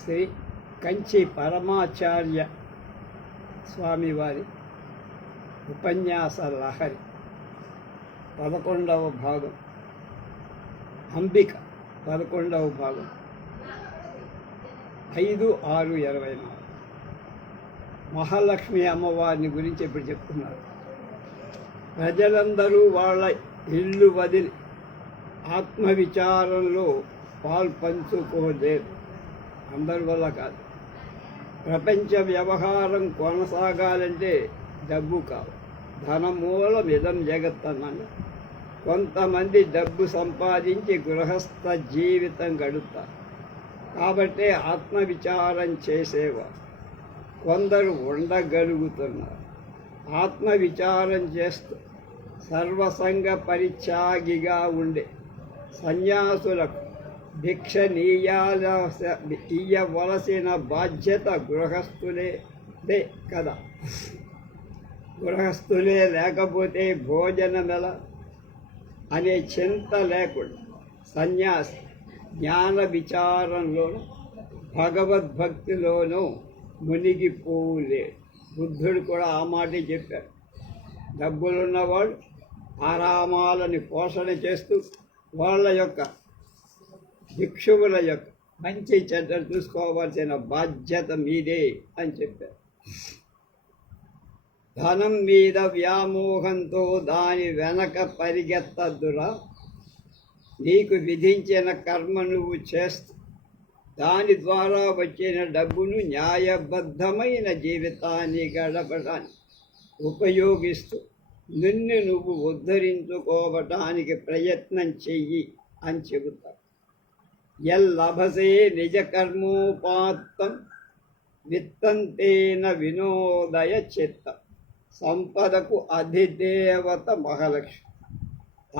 శ్రీ కంచి పరమాచార్య స్వామివారి ఉపన్యాస లహరి 11వ భాగం, అంబిక 11వ భాగం, 5/6/24. మహాలక్ష్మి అమ్మవారిని గురించి ఇప్పుడు చెప్తున్నారు. ప్రజలందరూ వాళ్ళ ఇల్లు వదిలి ఆత్మవిచారంలో పాల్పంచుకోలేరు. అందరి వల్ల కాదు. ప్రపంచ వ్యవహారం కొనసాగాలంటే డబ్బు కావాలి. ధనమూలం ఇదం జగత్ అన్నాను. కొంతమంది డబ్బు సంపాదించి గృహస్థ జీవితం గడుపుతారు. కాబట్టే ఆత్మవిచారం చేసేవారు కొందరు ఉండగలుగుతున్నారు. ఆత్మవిచారం చేస్తూ సర్వసంగ పరిత్యాగిగా ఉండే సన్యాసులకు భిక్ష ఇయ్యవలసిన బాధ్యత గృహస్థులే కదా. గృహస్థులే లేకపోతే భోజనమెల అనే చింత లేకుండా సన్యాసి జ్ఞాన విచారంలోనూ భగవద్భక్తిలోనూ మునిగిపోలేడు. బుద్ధుడు కూడా ఆ మాటే చెప్పారు. డబ్బులున్నవాడు ఆరామాలని పోషణ చేస్తూ వాళ్ళ యొక్క భిక్షువుల యొక్క మంచి చెడ్డలు చూసుకోవాల్సిన బాధ్యత మీదే అని చెప్పారు. ధనం మీద వ్యామోహంతో దాని వెనక పరిగెత్తద్దురా. నీకు విధించిన కర్మ నువ్వు చేస్తూ దాని ద్వారా వచ్చిన డబ్బును న్యాయబద్ధమైన జీవితాన్ని గడపడానికి ఉపయోగిస్తూ నిన్ను నువ్వు ఉద్ధరించుకోవటానికి ప్రయత్నం చెయ్యి అని చెబుతారు. యల్లభసే నిజకర్మోపాత్తం విత్తంతేన వినోదయ చిత్తం. సంపదకు అధిదేవత మహాలక్ష్మి.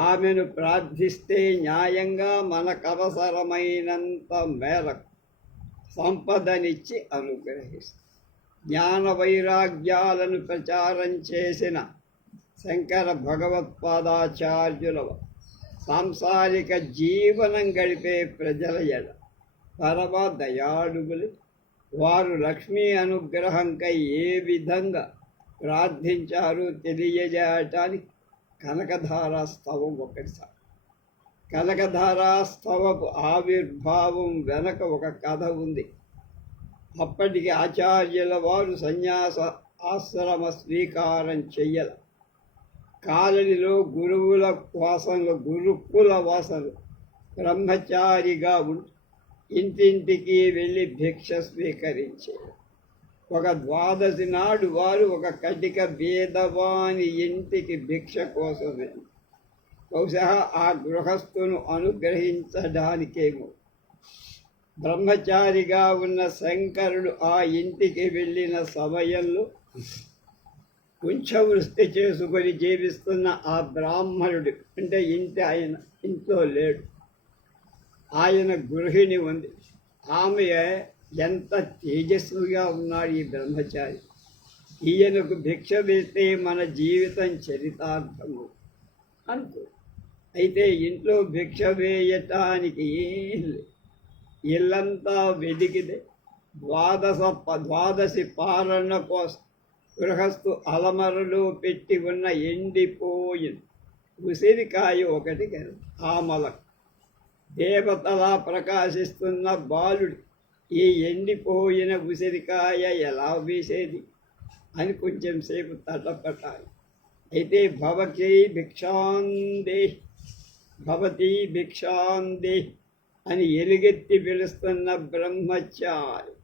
ఆమెను ప్రార్థిస్తే న్యాయంగా మనకవసరమైనంత మేరకు సంపదనిచ్చి అనుగ్రహిస్తుంది. జ్ఞాన వైరాగ్యాలను ప్రచారం చేసిన శంకర భగవత్పాదాచార్యుల సాంసారిక జీవనం గడిపే ప్రజల ఎడ పరమ దయాళువులు. వారు లక్ష్మీ అనుగ్రహంకై ఏ విధంగా ప్రార్థించారో తెలియజేయటానికి కనకధారా స్తవం ఒకటిసారి. కనకధారా స్తవపు ఆవిర్భావం వెనక ఒక కథ ఉంది. అప్పటికి ఆచార్యుల వారు సన్యాస ఆశ్రమ స్వీకారం చెయ్యాల. కాలనిలో గురుకుల వాసనలు బ్రహ్మచారిగా ఉంటూ ఇంటింటికి వెళ్ళి భిక్ష స్వీకరించారు. ఒక ద్వాదశి నాడు వారు ఒక కటిక భేదవాని ఇంటికి భిక్ష కోసం వెళ్ళి బహుశా ఆ గృహస్థును అనుగ్రహించడానికేమో బ్రహ్మచారిగా ఉన్న శంకరుడు ఆ ఇంటికి వెళ్ళిన సమయంలో కుంచవృష్టి చేసుకొని జీవిస్తున్న ఆ బ్రాహ్మణుడు అంటే ఆయన ఇంట్లో లేడు. ఆయన గృహిణి ఉంది. ఆమె ఎంత తేజస్సుగా ఉన్నాడు ఈ బ్రహ్మచారి. ఈయనకు భిక్ష వేస్తే మన జీవితం చరితార్థము అనుకో. అయితే ఇంట్లో భిక్ష వేయటానికి ఏం లేదు. ఇల్లంతా వెదికితే ద్వాదశి పాలన కోసం గృహస్థు అలమరలో పెట్టి ఉన్న ఎండిపోయిన ఉసిరికాయ ఒకటి ఆమల దేవతలా ప్రకాశిస్తున్న బాలుడు ఈ ఎండిపోయిన ఉసిరికాయ ఎలా వేసేది అని కొంచెం సేపు తటపట్టాలి. అయితే భవతి భిక్షాందే అని ఎలుగెత్తి పిలుస్తున్న బ్రహ్మచారి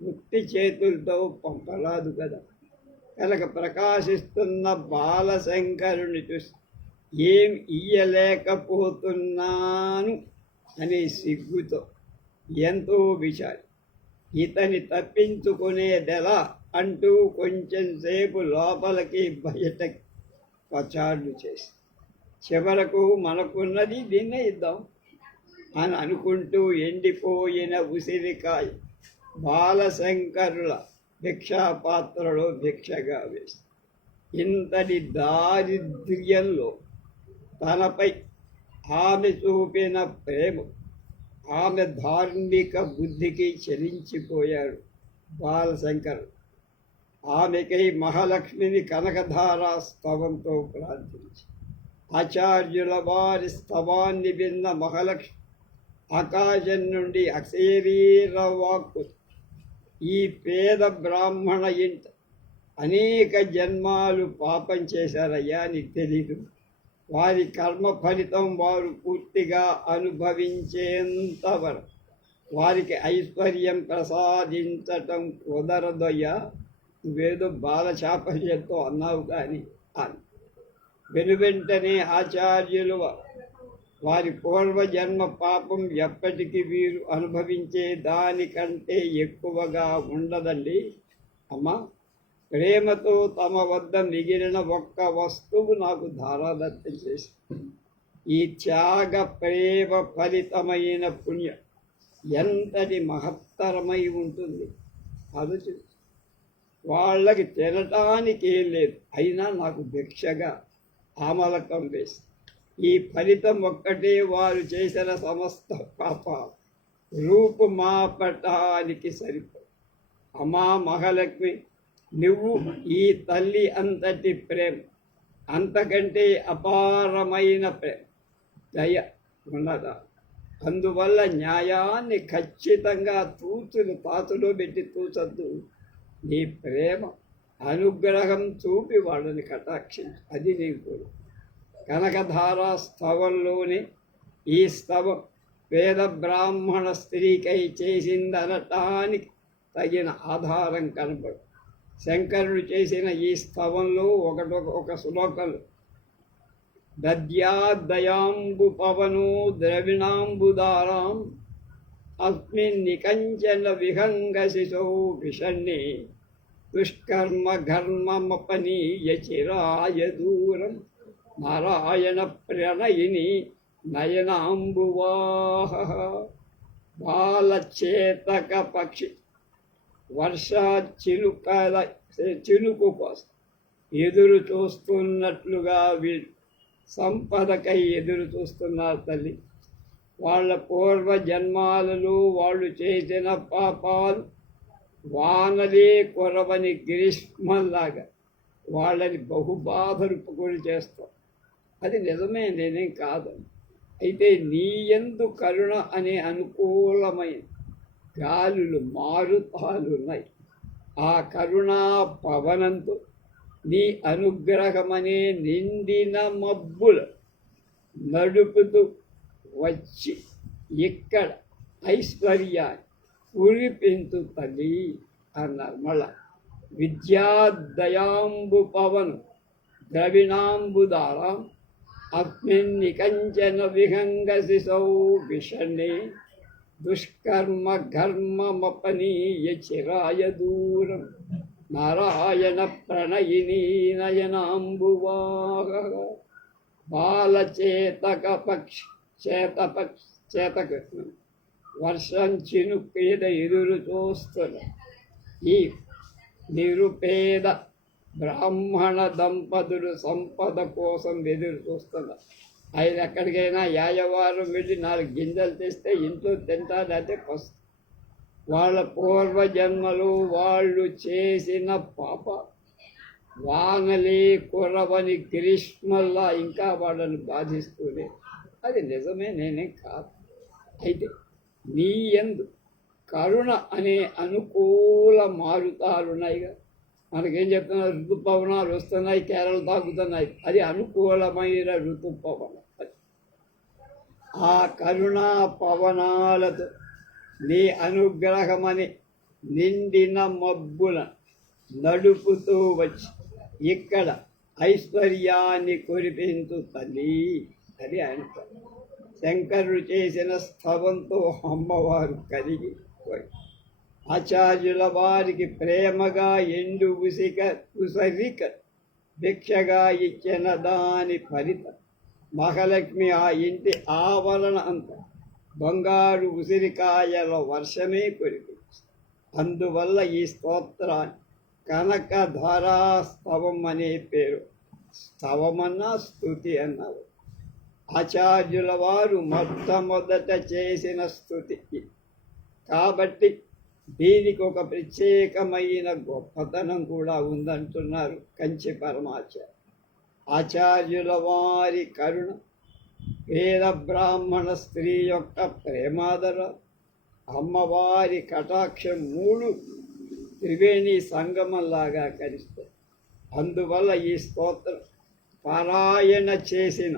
ముక్తి చేతులతో పంపరాదు కదా. కనుక ప్రకాశిస్తున్న బాలశంకరుని చూసి ఏం ఇయ్యలేకపోతున్నాను అనే సిగ్గుతో ఎంతో విచారి ఇతని తప్పించుకునేదెలా అంటూ కొంచెం సేపు లోపలికి బయటకి పచార్లు చేసి చివరకు మనకున్నది దీన్నే ఇద్దాం అని అనుకుంటూ ఎండిపోయిన ఉసిరికాయ బాలశంకరుల భిక్షాపాత్రలో భిక్షగా వేసి ఇంతటి దారిద్ర్యంలో తనపై ఆమె చూపిన ప్రేమ ఆమె ధార్మిక బుద్ధికి చెలించిపోయాడు బాలశంకర్. ఆమెకై మహాలక్ష్మిని కనకధారా స్తవంతో ప్రార్థించి ఆచార్యుల వారి స్తవాన్ని విన్న మహాలక్ష్మి ఆకాశం నుండి అక్షరీర వాక్కు, ఈ పేద బ్రాహ్మణ ఇంట అనేక జన్మాలు పాపం చేశారయ్యా, నీకు తెలీదు. వారి కర్మ ఫలితం వారు పూర్తిగా అనుభవించేంత వరకు వారికి ఐశ్వర్యం ప్రసాదించటం కుదరదయ్యా. నువ్వేదో బాలచాపల్యంతో అన్నావు కానీ అని వెనువెంటనే ఆచార్యులు వారి పూర్వజన్మ పాపం ఎప్పటికీ వీరు అనుభవించే దానికంటే ఎక్కువగా ఉండదండి అమ్మా. ప్రేమతో తమ వద్ద మిగిలిన ఒక్క వస్తువు నాకు ధారాదత్తం చేసి ఈ త్యాగ ప్రేమ ఫలితమైన పుణ్యం ఎంతటి మహత్తరమై ఉంటుంది ఆలోచించు. వాళ్ళకి తినటానికి ఏం లేదు, అయినా నాకు భిక్షగా ఆమలకం వేసి ఈ ఫలితం ఒక్కటే వారు చేసిన సమస్త పాపాలు రూపుమాపటానికి సరిపో. అమ్మా మహాలక్ష్మి, నువ్వు ఈ తల్లి అంతటి ప్రేమ, అంతకంటే అపారమైన ప్రేమ దయ ఉన్నదా? అందువల్ల న్యాయాన్ని ఖచ్చితంగా తాతులో పెట్టి తూచద్దు. నీ ప్రేమ అనుగ్రహం చూపి వాళ్ళని కటాక్షించు, అది నీకు. కనకధారా స్తవంలోని ఈ స్తవం వేద బ్రాహ్మణ స్త్రీకై చేసిందనటానికి తగిన ఆధారం కనపడు. శంకరుడు చేసిన ఈ స్తవంలో ఒక శ్లోకంలో దద్యాదయాంబు పవనో ద్రవిణాంబుదారాం అస్మిన్ నికంచన విహంగశిశో విషణ్ణే దుష్కర్మ ఘర్మమపనీయ చిరాయ దూరం నారాయణ ప్రణయిని నయనాంబువాహ. బాలచేతక పక్షి వర్షా చినుకు కోసం ఎదురు చూస్తున్నట్లుగా వీళ్ళు సంపదకై ఎదురు చూస్తున్నారు తల్లి. వాళ్ళ పూర్వ జన్మాలలో వాళ్ళు చేసిన పాపాలు వానలే కొరవని గ్రీష్మంలాగా వాళ్ళని బహుబాధలు గురి చేస్తాం. అది నిజమే, నేనేం కాదు. అయితే నీ యందు కరుణ అనే అనుకూలమైన గాలులు మారుతాలున్నాయి. ఆ కరుణా పవనంతో నీ అనుగ్రహమనే నిండిన మబ్బులు నడుపుతూ వచ్చి ఇక్కడ ఐశ్వర్యాన్ని కురిపించు తల్లి అన్నారు. మళ్ళా విద్యాదయాంబు పవను ద్రవిణాంబుదారాం అస్మిన్ నికంచన విహంగశిశౌ విషణ్ణే దుష్కర్మ ఘర్మమపనీయ చిరాయ దూరం నారాయణ ప్రణయిని నయనాంబువాహ. బాలచేతక పక్షి చేతక వర్షం చినుకేద ఎదురు చూస్తున్న ఈ నిరుపేద బ్రాహ్మణ దంపతులు సంపద కోసం ఎదురు చూస్తున్నారు. ఆయన ఎక్కడికైనా యాయవారం వెళ్ళి 4 గింజలు తెస్తే ఇంట్లో తింటారు, అదే ఫస్ట్. వాళ్ళ పూర్వజన్మలు వాళ్ళు చేసిన పాప వానలే కురవని గ్రీష్మల్లా ఇంకా వాళ్ళని బాధిస్తూనే. అది నిజమే, నేనేం కాదు. అయితే నీ యందు కరుణ అనే అనుకూల మారుతాలున్నాయిగా. మనకేం చెప్తున్నారు, ఋతుపవనాలు వస్తున్నాయి, కేరళ తాగుతున్నాయి. అది అనుకూలమైన ఋతుపవనం. ఆ కరుణా పవనాలతో నీ అనుగ్రహమని నిండిన మబ్బుల నడుపుతూ వచ్చి ఇక్కడ ఐశ్వర్యాన్ని కురిపించు తల్లి అని అంటారు. శంకరుడు చేసిన స్తవంతో అమ్మవారు కరిగి పోయి ఆచార్యుల వారికి ప్రేమగా ఎండు ఉసరిక భిక్షగా ఇచ్చిన దాని ఫలితం మహాలక్ష్మి ఆ ఇంటి ఆవరణ అంతా బంగారు ఉసిరికాయల వర్షమే కురిపించి. అందువల్ల ఈ స్తోత్రాన్ని కనకధారా స్తవం అనే పేరు. స్తవమన్నా స్తుతి అన్నారు. ఆచార్యుల వారు మొట్టమొదట చేసిన స్తుతి ఇది. కాబట్టి దీనికి ఒక ప్రత్యేకమైన గొప్పతనం కూడా ఉందంటున్నారు కంచి పరమాచార్య. ఆచార్యుల వారి కరుణ, వేద బ్రాహ్మణ స్త్రీ యొక్క ప్రేమాదర, అమ్మవారి కటాక్షం మూడు త్రివేణి సంగమంలాగా కలుస్తాయి. అందువల్ల ఈ స్తోత్రం పారాయణ చేసిన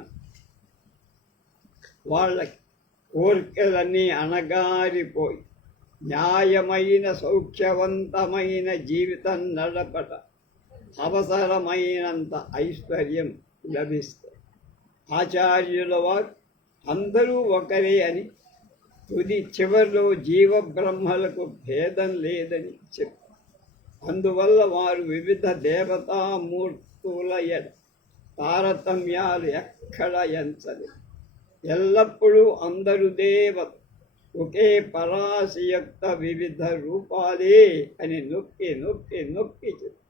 వాళ్ళకి కోరికలన్నీ అణగారిపోయి న్యాయమైన సౌఖ్యవంతమైన జీవితం నడపట అవసరమైనంత ఐశ్వర్యం లభిస్తుంది. ఆచార్యుల వారు అందరూ ఒకరే అని, తుది చివరిలో జీవబ్రహ్మలకు భేదం లేదని చెప్పారు. అందువల్ల వారు వివిధ దేవతామూర్తుల తారతమ్యాలు ఎక్కడ ఎంచలేదు. ఎల్లప్పుడూ అందరు దేవత ఒకే పరాశయక్త వివిధ రూపాలే అని నొక్కి నొక్కి నొక్కి చెప్పారు.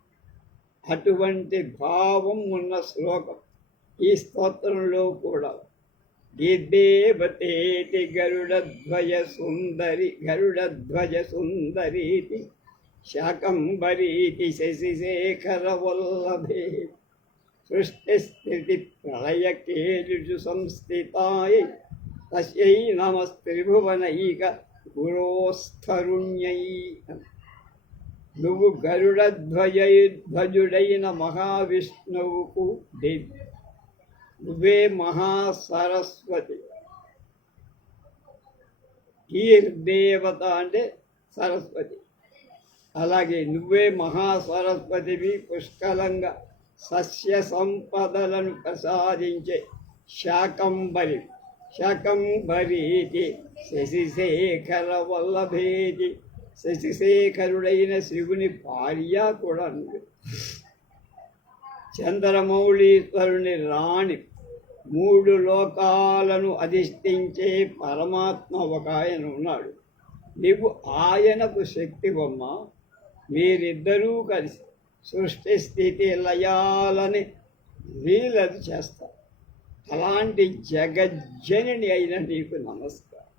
అటువంటి భావం ఉన్న శ్లోకం ఈ స్తోత్రంలో కూడా. గిద్దేవతేతి గరుడధ్వజ సుందరీతి శాకంబరీతి శశిశేఖర వల్లభే సృష్టిస్థితి ప్రళయకేజు సంస్థితాయ తస్యై నమస్త్రిభువనైక గురోస్థరుణ్యై. నువ్వు గరుడధ్వజుడైన మహావిష్ణువుకు దేవి, నువ్వే మహాసరస్వతి. కీర్దేవత అంటే సరస్వతి. అలాగే నువ్వే మహాసరస్వతివి, పుష్కలంగా సస్య సంపదలను ప్రసాదించే శాకంబరి. శాకంబరీతి శశిశేఖర వల్లభేతి, శశిశేఖరుడైన శివుని భార్య కూడా నువ్వు. చంద్రమౌళీశ్వరుని రాణి, మూడు లోకాలను అధిష్ఠించే పరమాత్మ ఒక ఆయన ఉన్నాడు. నీవు ఆయనకు శక్తివమ్మ. మీరిద్దరూ కలిసి సృష్టి స్థితి లయాలని లీలలు చేస్తారు. అలాంటి జగజ్జనని అయిన నీకు నమస్కారం.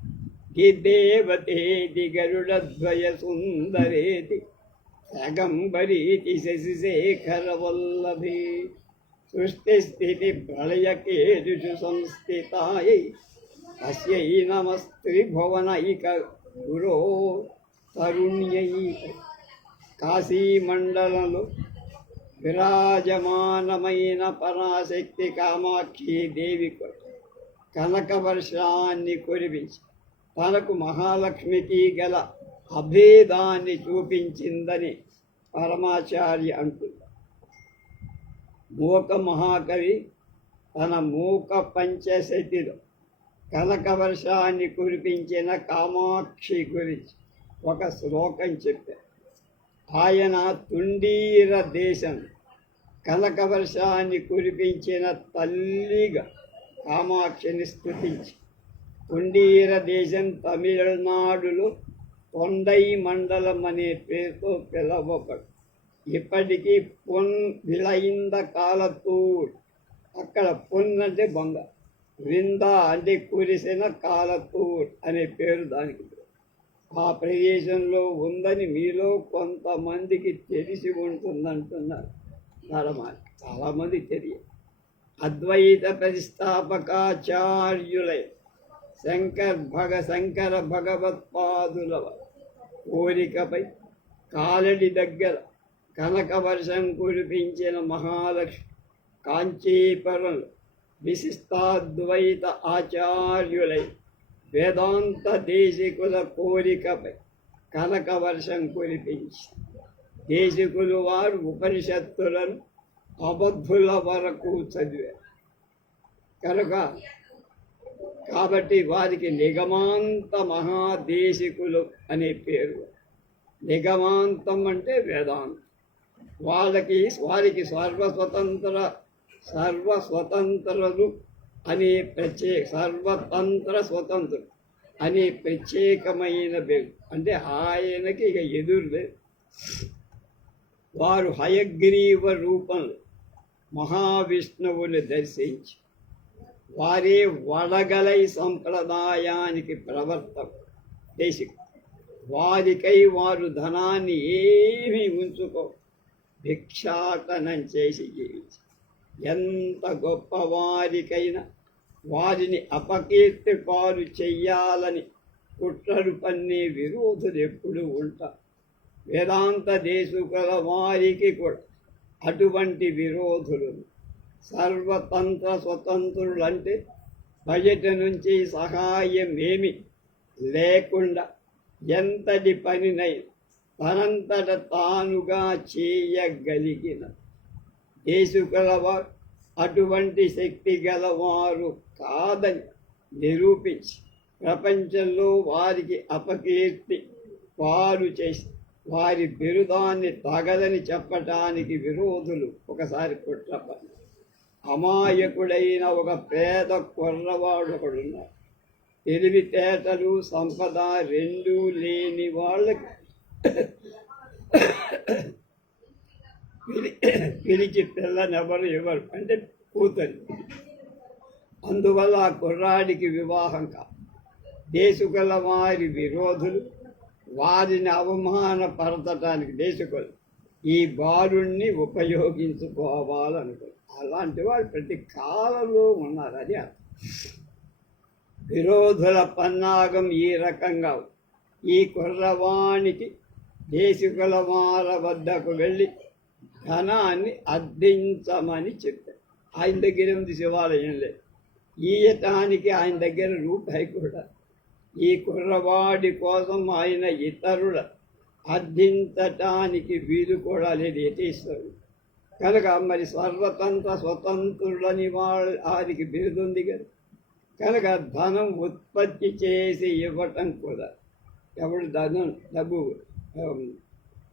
గిద్దేవతేతి గరుడధ్వజ సుందరేతి శాకంబరీతి శశిశేఖర వల్లభే సృష్టి స్థితి ప్రళయకేజు సంస్థితాయై తస్యై నమస్త్రిభువనైక గురో తరుణ్యై. కాశీమండలంలో విరాజమానమైన పరాశక్తి కామాక్షి దేవి కనక వర్షాన్ని కురిపించి తనకు మహాలక్ష్మికి గల అభేదాన్ని చూపించిందని పరమాచార్య అంటున్నారు. మూక మహాకవి తన మూక పంచశతిలో కనక వర్షాన్ని కురిపించిన కామాక్షి గురించి ఒక శ్లోకం చెప్పారు. ఆయన తుండీర దేశం కనక వర్షాన్ని కురిపించిన తల్లిగా కామాక్షిని స్తుతించి, తుండీర దేశం తమిళనాడులో తొండై మండలం అనే పేరుతో పిలవబడు. ఇప్పటికీ పొన్ విళయింద కాలతూర్, అక్కడ పొన్ అంటే బంగారు, వింద అంటే కురిసిన కాలతూర్ అనే పేరు దానికి. ఆ ప్రదేశంలో ఉందని మీలో కొంతమందికి తెలిసి ఉంటుందంటున్నారు. చాలామంది తెలియదు. అద్వైత ప్రతిష్టాపకాచార్యులై శంకర భగవత్పాదుల కోరికపై కాలడి దగ్గర కనక వర్షం కురిపించిన మహాలక్ష్మి కాంచీపురంలో విశిష్టాద్వైత ఆచార్యులై వేదాంత దేశికుల కోరికపై కనక వర్షం కురిపించి, దేశికులు వారు ఉపనిషత్తులను అబద్ధుల వరకు చదివారు కనుక, కాబట్టి వారికి నిగమాంత మహాదేశికులు అనే పేరు. నిగమాంతం అంటే వేదాంతం. వారికి సర్వస్వతంత్రులు అనే సర్వతంత్ర స్వతంత్రుడు అనే ప్రత్యేకమైన పేరు. అంటే ఆయనకి ఇక ఎదురు లేదు. వారు హయగ్రీవ రూపంలో మహావిష్ణువుని దర్శించి వారే వడగలై సంప్రదాయానికి ప్రవర్తన దేశిక. వారికై వారు ధనాన్ని ఏమీ ఉంచుకో భిక్షాటనం చేసి జీవించి ఎంత గొప్పవారికైనా వారిని అపకీర్తి పాలు చెయ్యాలని కుట్రలు పన్నే విరోధులు ఎప్పుడు ఉంటారు. వేదాంత దేశుకుల వారికి కూడా అటువంటి విరోధులు. సర్వతంత్ర స్వతంత్రులంటే బయట నుంచి సహాయం ఏమి లేకుండా ఎంతటి పనినై తనంతట తానుగా చేయగలిగిన దేశుకులవారు అటువంటి శక్తి గలవారు కాదని నిరూపించి ప్రపంచంలో వారికి అపకీర్తి పాలు చేసి వారి బిరుదాన్ని తగదని చెప్పటానికి విరోధులు ఒకసారి కుట్ర పని. అమాయకుడైన ఒక పేద కుర్రవాడు ఒకడున్నాడు. తెలివితేటలు సంపద రెండూ లేని వాళ్ళకి పిలిచి పిల్లనెవరు ఎవరు అంటే కూతురు. అందువల్ల ఆ కుర్రాడికి వివాహం కాదు. దేశకుల వారి విరోధులు వారిని అవమానపరచటానికి దేశకులు ఈ బాలుణ్ణి ఉపయోగించుకోవాలనుకో. అలాంటి వాడు ప్రతి కాలంలో ఉన్నారు. అది విరోధుల పన్నాగం ఈ రకంగా. ఈ కుర్రవానికి దేశకుల వార వద్దకు వెళ్ళి ధనాన్ని అర్థించమని చెప్పారు. ఆయన దగ్గర ఉంది శివాలయం లేదు, ఈయటానికి ఆయన దగ్గర రూపాయి కూడా. ఈ కుర్రవాడి కోసం ఆయన ఇతరుల అర్థించటానికి వీలు కూడా లేదు, యతీశ్వరుడు కనుక. మరి సర్వతంత్ర స్వతంత్రులని వారికి బిరుదుంది కదా, కనుక ధనం ఉత్పత్తి చేసి ఇవ్వటం కూడా. ఎవడు డబ్బు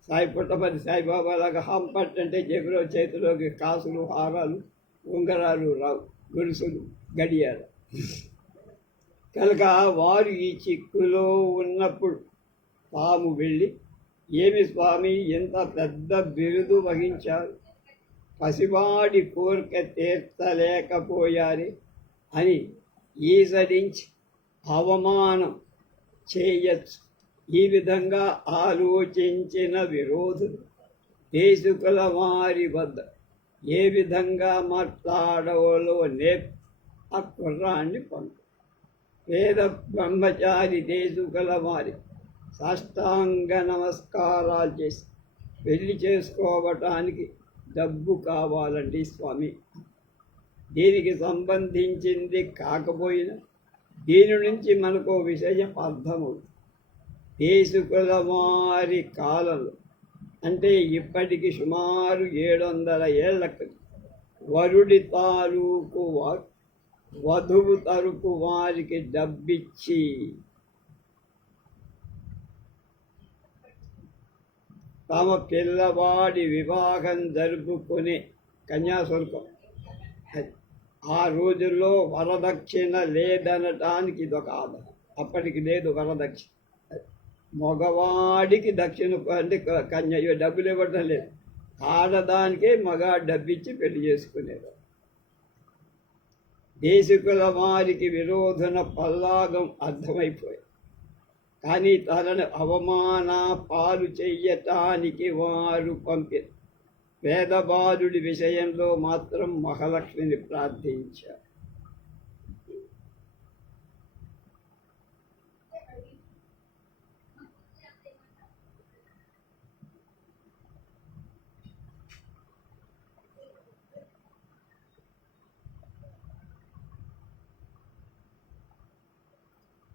సాయి పుట్టపతి సాయిబాబా లాగా హంపట్ అంటే జేబులో చేతిలోకి కాసులు హారాలు ఉంగరాలు రావు, గొలుసులు గడియాలు. కనుక వారు ఈ చిక్కులో ఉన్నప్పుడు తాము వెళ్ళి, ఏమి స్వామి ఎంత పెద్ద బిరుదు వహించారు, పసివాడి కోరిక తీర్చలేకపోయారే అని ఈసడించి అవమానం చేయొచ్చు. ఈ విధంగా ఆలోచించిన విరోధులు దేశకుల వారి వద్ద ఏ విధంగా మాట్లాడవలో ఆ కుర్రాన్ని పంపు. వేద బ్రహ్మచారి దేశకుల వారి సాష్టాంగ నమస్కారాలు చేసి పెళ్లి చేసుకోవటానికి డబ్బు కావాలండి స్వామి. దీనికి సంబంధించింది కాకపోయినా దీని నుంచి మనకు విషయం అర్థమవుతుంది. దేశకుల వారి కాలంలో అంటే ఇప్పటికి సుమారు 700 ఏళ్ల క్రితం వరుడి తాలూకు వారు వధువు తరపు వారికి డబ్బిచ్చి తమ పిల్లవాడి వివాహం జరుపుకునే కన్యాశుల్కం. ఆ రోజుల్లో వరదక్షిణ లేదనటానికి ఇదొక ఆధారం. అప్పటికి లేదు వరదక్షిణ. మగవాడికి దక్షిణ అంటే కన్య డబ్బులు ఇవ్వడం లేదు, ఆడదానికే మగాడు డబ్బిచ్చి పెళ్లి చేసుకునేవారు. దేశకుల వారికి విరోధన పల్లాగం అర్థమైపోయి, కానీ తనను అవమాన పాలు చెయ్యటానికి వారు పంపిన పేదబాలుడి విషయంలో మాత్రం మహాలక్ష్మిని ప్రార్థించారు.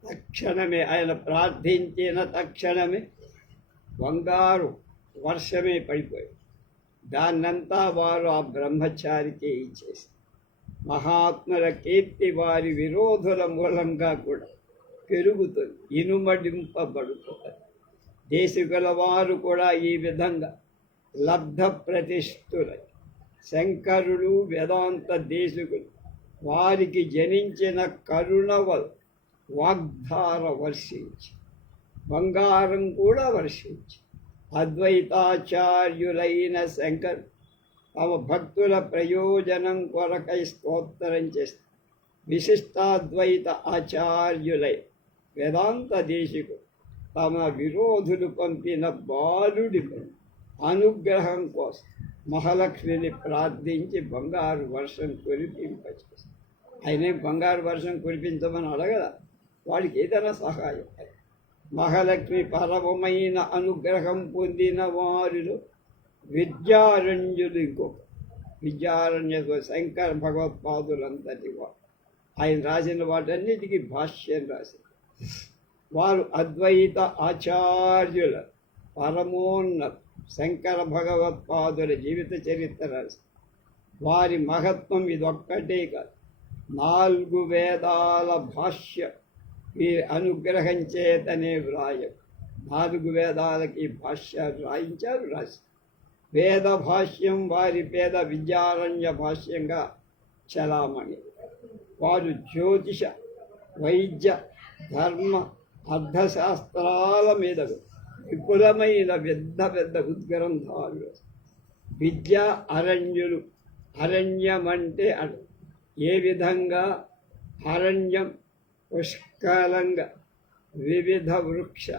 తక్షణమే ఆయన ప్రార్థించిన తక్షణమే బంగారు వర్షమే పడిపోయింది. దాన్నంతా వారు ఆ బ్రహ్మచారికే ఇచ్చేసి, మహాత్ముల కీర్తి వారి విరోధుల మూలంగా కూడా పెరుగుతుంది, ఇనుమడింపబడుతుంది. దేశకుల వారు కూడా ఈ విధంగా లబ్ధ ప్రతిష్ఠులై శంకరుడు వేదాంత దేశకులు వారికి జనించిన కరుణవల్ వాగ్ధార వర్షించి బంగారం కూడా వర్షించి అద్వైతాచార్యులైన శంకర్ తమ భక్తుల ప్రయోజనం కొరకై స్తోత్రం చేస్తారు. విశిష్టాద్వైత ఆచార్యులై వేదాంత దేశికు తమ విరోధులు పంపిన బాలుడి అనుగ్రహం కోసం మహాలక్ష్మిని ప్రార్థించి బంగారు వర్షం కురిపింపచేస్తారు. ఆయనే బంగారు వర్షం కురిపించమని అడగదా, వాడికి ఏదైనా సహాయం. మహాలక్ష్మి పరమమైన అనుగ్రహం పొందిన వారిలో విద్యారణ్యులు ఇంకొక విద్యారణ్య శంకర భగవత్పాదులంతటి వారు. ఆయన రాసిన వాటన్నిటికీ భాష్యం రాశారు. వారు అద్వైత ఆచార్యుల పరమోన్నత శంకర భగవత్పాదుల జీవిత చరిత్ర రాశారు. వారి మహత్వం ఇదొక్కటే కాదు, 4 వేదాల భాష్య వీరి అనుగ్రహం చేతనే వ్రాయం. 4 వేదాలకి భాష్యాలు రాయించారు, రాశారు. వేద భాష్యం వారి పేద విద్యారణ్య భాష్యంగా చలామణి. వారు జ్యోతిష, వైద్య, ధర్మ, అర్థశాస్త్రాల మీద విపులమైన పెద్ద ఉద్గ్రంథాలు. విద్య అరణ్యులు. అరణ్యం అంటే ఏ విధంగా అరణ్యం పుష్కలంగా వివిధ వృక్ష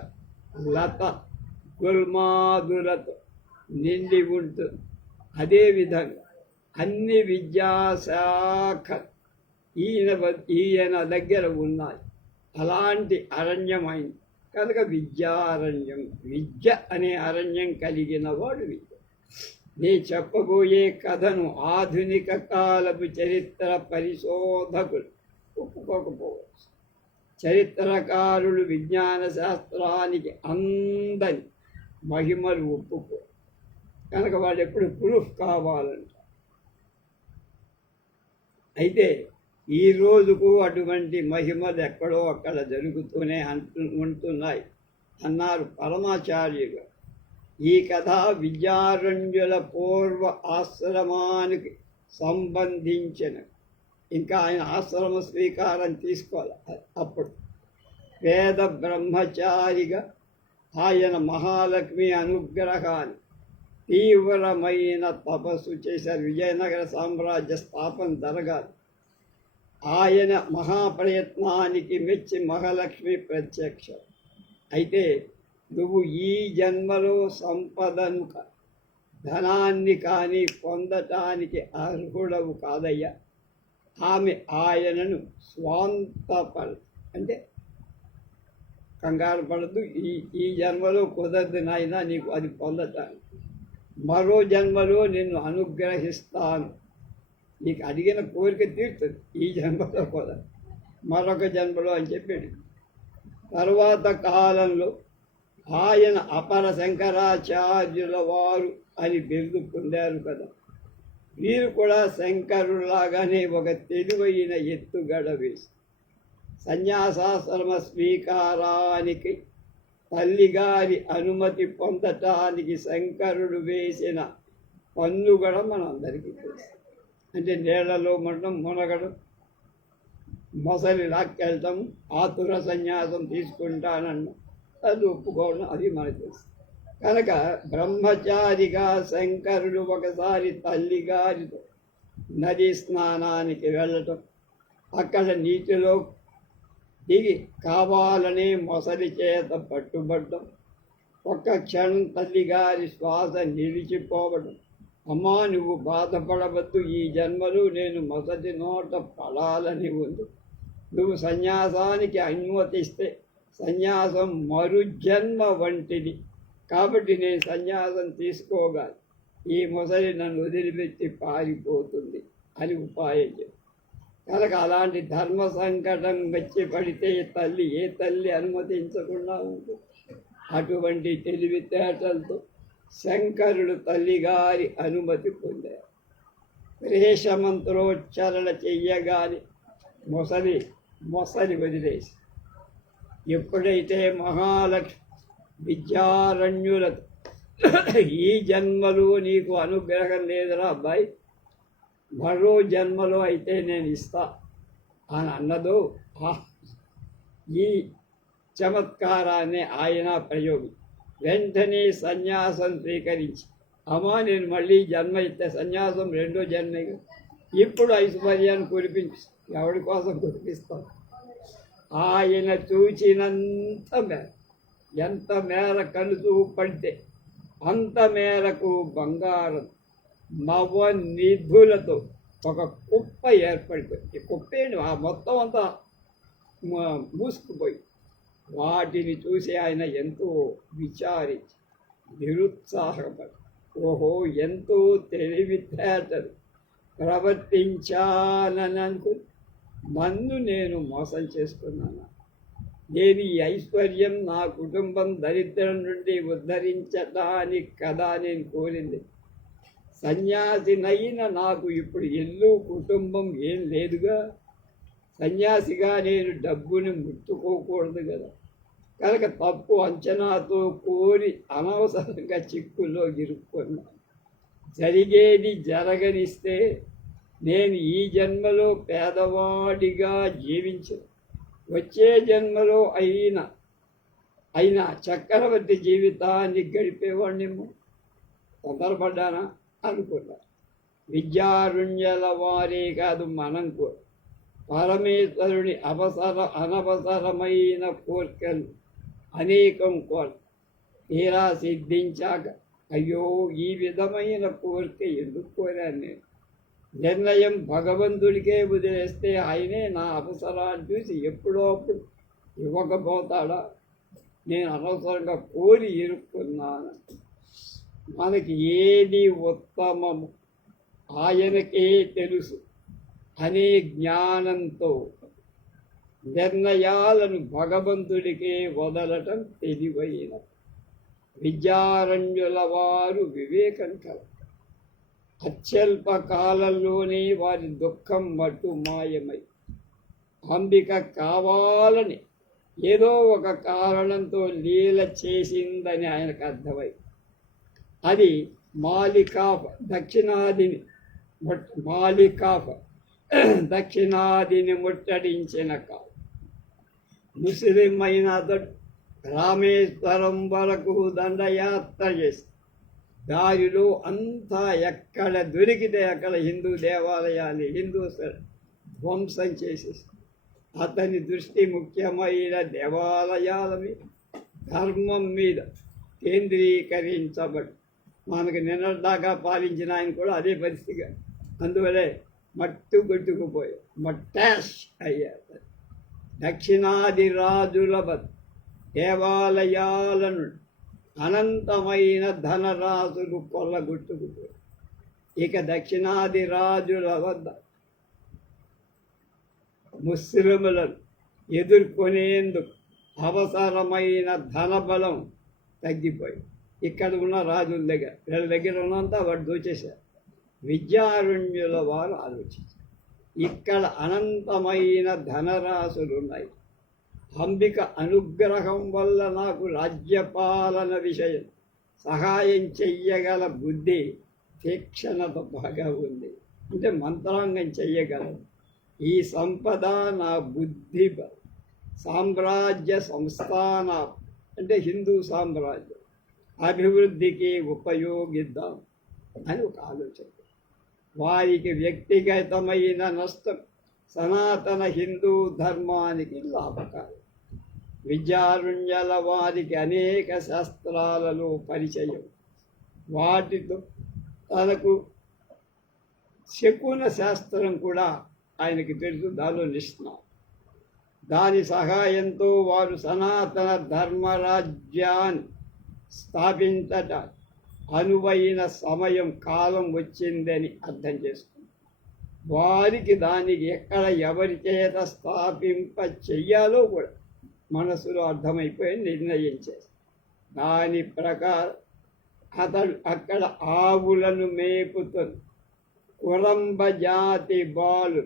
లత గుల్మాదులతో నిండి ఉంటుంది. అదేవిధంగా అన్ని విద్యాశాఖ ఈయన దగ్గర ఉన్నాయి. అలాంటి అరణ్యమైంది కనుక విద్యారణ్యం. విద్య అనే అరణ్యం కలిగిన వాడు విద్య. నే చెప్పబోయే కథను ఆధునిక కాలపు చరిత్ర పరిశోధకులు ఒప్పుకోకపోవచ్చు. చరిత్రకారులు విజ్ఞాన శాస్త్రానికి అందని మహిమలు ఒప్పుకో కనుక వాళ్ళు ఎప్పుడు ప్రూఫ్ కావాలంట. అయితే ఈ రోజుకు అటువంటి మహిమలు ఎక్కడో అక్కడ జరుగుతూనే ఉంటున్నాయి అన్నారు పరమాచార్యులు. ఈ కథ విద్యారణ్యుల పూర్వ ఆశ్రమానికి సంబంధించిన, ఇంకా ఆయన ఆశ్రమ స్వీకారం తీసుకోవాలి. అప్పుడు వేద బ్రహ్మచారిగా ఆయన మహాలక్ష్మి అనుగ్రహాన్ని తీవ్రమైన తపస్సు చేశారు. విజయనగర సామ్రాజ్య స్థాపన జరగాలి. ఆయన మహాప్రయత్నానికి మెచ్చి మహాలక్ష్మి ప్రత్యక్షం. అయితే నువ్వు ఈ జన్మలో సంపదను ధనాన్ని కానీ పొందటానికి అర్హుడవు కాదయ్యా. ఆమె ఆయనను స్వాంతపడు అంటే కంగారు పడదు, ఈ జన్మలో కుదరదు నాయన నీకు అది పొందటానికి. మరో జన్మలో నిన్ను అనుగ్రహిస్తాను. నీకు అడిగిన కోరిక తీరుతుంది. ఈ జన్మలో కూడా మరొక జన్మలో అని చెప్పాడు. తరువాత కాలంలో ఆయన అపర శంకరాచార్యుల వారు అని బిరుదు పొందారు కదా. వీరు కూడా శంకరులాగానే ఒక తెలివైన ఎత్తుగడ వేసి సన్యాసాశ్రమ స్వీకారానికి తల్లిగారి అనుమతి పొందటానికి శంకరుడు వేసిన పన్నుగడ మనందరికీ తెలుసు. అంటే నీళ్లలో మునగడం, మొసలి లాక్కెళ్ళటం, ఆతుర సన్యాసం తీసుకుంటానన్న అది ఒప్పుకోవడం, అది మనకు తెలుసు. కనుక బ్రహ్మచారిగా శంకరుడు ఒకసారి తల్లిగారితో నదీ స్నానానికి వెళ్ళటం, అక్కడ నీటిలో దిగి కావాలనే మొసలి చేత పట్టుబడ్డం, ఒక్క క్షణం తల్లిగారి శ్వాస నిలిచిపోవడం. అమ్మా నువ్వు బాధపడవద్దు, ఈ జన్మలో నేను మొదటి నోట పడాలని ఉంది. నువ్వు సన్యాసానికి అనుమతిస్తే సన్యాసం మరుజన్మ వంటిది కాబట్టి నేను సన్యాసం తీసుకోగాలి. ఈ మొసలి నన్ను వదిలిపెట్టి పారిపోతుంది అని ఉపాయం చెప్పి కనుక అలాంటి ధర్మ సంకటం వచ్చి పడితే తల్లి ఏ తల్లి అనుమతించకుండా ఉంటుంది. అటువంటి తెలివితేటలతో శంకరుడు తల్లిగారి అనుమతి పొందారు. ప్రేషమంత్రోచ్చారణ చెయ్యగాని మొసలి వదిలేసి ఎప్పుడైతే మహాలక్ష్మి విద్యారణ్యులతో ఈ జన్మలో నీకు అనుగ్రహం లేదురా అబ్బాయి, మరో జన్మలో అయితే నేను ఇస్తా అని అన్నదో ఈ చమత్కారాన్ని ఆయన ప్రయోగి వెంటనే సన్యాసం స్వీకరించి, అమ్మా నేను మళ్ళీ జన్మ ఇస్తే సన్యాసం రెండో జన్మే, ఇప్పుడు ఐశ్వర్యాన్ని కురిపించి ఎవడి కోసం కురిపిస్తాం? ఆయన చూచినంత మేర, ఎంత మేర కలుసు పడితే అంత మేరకు బంగారం నవనిధులతో ఒక కుప్ప ఏర్పడిపోయింది. ఈ కుప్ప ఏంటి, ఆ మొత్తం అంతా మూసుకుపోయి వాటిని చూసి ఆయన ఎంతో విచారించి నిరుత్సాహపడి, ఓహో ఎంతో తెలివితేటలు ప్రవర్తించానని అనుకుని నన్ను నేను మోసం చేసుకున్నాను. నేను ఈ ఐశ్వర్యం నా కుటుంబం దరిద్రం నుండి ఉద్ధరించడానికి కదా నేను కోరింది. సన్యాసినైన నాకు ఇప్పుడు ఇల్లు కుటుంబం ఏం లేదుగా. సన్యాసిగా నేను డబ్బుని ముట్టుకోకూడదు కదా. కనుక తప్పు అంచనాతో కోరి అనవసరంగా చిక్కుల్లో ఇరుక్కున్నాను. జరిగేది జరగనిస్తే నేను ఈ జన్మలో పేదవాడిగా జీవించను. వచ్చే జన్మలో అయినా చక్రవర్తి జీవితాన్ని గడిపేవాడినేమో. తొందరపడ్డానా అనుకున్నా. విద్యారుణ్యల వారే కాదు, మనం కూడా పరమేశ్వరుని అనవసరమైన కోరికలు అనేకం తీరా సిద్ధించాక అయ్యో ఈ విధమైన కోరిక ఎందుకు కోరాను నేను? నిర్ణయం భగవంతుడికే వదిలేస్తే ఆయనే నా అవసరాన్ని చూసి ఎప్పుడో అప్పుడు ఇవ్వకపోతాడా? నేను అనవసరంగా కోరి ఇరుక్కున్నాను. మనకి ఏది ఉత్తమము ఆయనకే తెలుసు అనే జ్ఞానంతో నిర్ణయాలను భగవంతుడికే వదలటం తెలివైన. విద్యారణ్యుల వారు వివేకం కల. అత్యల్ప కాలంలోనే వారి దుఃఖం మట్టు మాయమై అంబిక కావాలని ఏదో ఒక కారణంతో లీల చేసిందని ఆయనకు అర్థమై అది దక్షిణాదిని ముట్టడించిన కాలం. ముస్లిం అయిన అతడు రామేశ్వరం వరకు దండయాత్ర చేసి దారిలో అంతా ఎక్కడ దొరికితే అక్కడ హిందూ దేవాలయాన్ని ధ్వంసం చేసేసి అతని దృష్టి ముఖ్యమైన దేవాలయాల మీద, ధర్మం మీద కేంద్రీకరించబడి మనకు నిన్నదాకా పాలించిన ఆయన కూడా అదే పరిస్థితిగా అందువలే మట్టు కొట్టుకుపోయారు, మట్టాష్ అయ్యారు. దక్షిణాది రాజుల దేవాలయాలను అనంతమైన ధనరాశులు కొల్లగొట్టుకుపోయారు. ఇక దక్షిణాది రాజుల వద్ద ముస్లిములను ఎదుర్కొనేందుకు అవసరమైన ధనబలం తగ్గిపోయింది. ఇక్కడ ఉన్న రాజుల దగ్గర, వీళ్ళ దగ్గర ఉన్నంతా వాడు దోచేశారు. విద్యారణ్యుల వారు ఆలోచించారు, ఇక్కడ అనంతమైన ధనరాశులు ఉన్నాయి. అంబిక అనుగ్రహం వల్ల నాకు రాజ్యపాలన విషయం సహాయం చెయ్యగల బుద్ధి తీక్షణత బాగా ఉంది. అంటే మంత్రాంగం చెయ్యగలదు. ఈ సంపద నా బుద్ధి సామ్రాజ్య సంస్థాన అంటే హిందూ సామ్రాజ్యం అభివృద్ధికి ఉపయోగిద్దాం అని ఒక ఆలోచన. వారికి వ్యక్తిగతమైన నష్టం సనాతన హిందూ ధర్మానికి లాభకారం. విద్యారుణ్యల వారికి అనేక శాస్త్రాలలో పరిచయం. వాటితో తనకు శకున శాస్త్రం కూడా ఆయనకి తెలుసు, దానిలో నిష్ణాతం. దాని సహాయంతో వారు సనాతన ధర్మరాజ్యాన్ని స్థాపించట అనువైన సమయం కాలం వచ్చిందని అర్థం చేసుకుంది. వారికి దానికి ఎక్కడ ఎవరి చేత స్థాపింప చెయ్యాలో కూడా మనసులో అర్థమైపోయి నిర్ణయించేసి దాని ప్రకారం అతడు అక్కడ ఆవులను మేపుతున్న కురంబ జాతి బాలు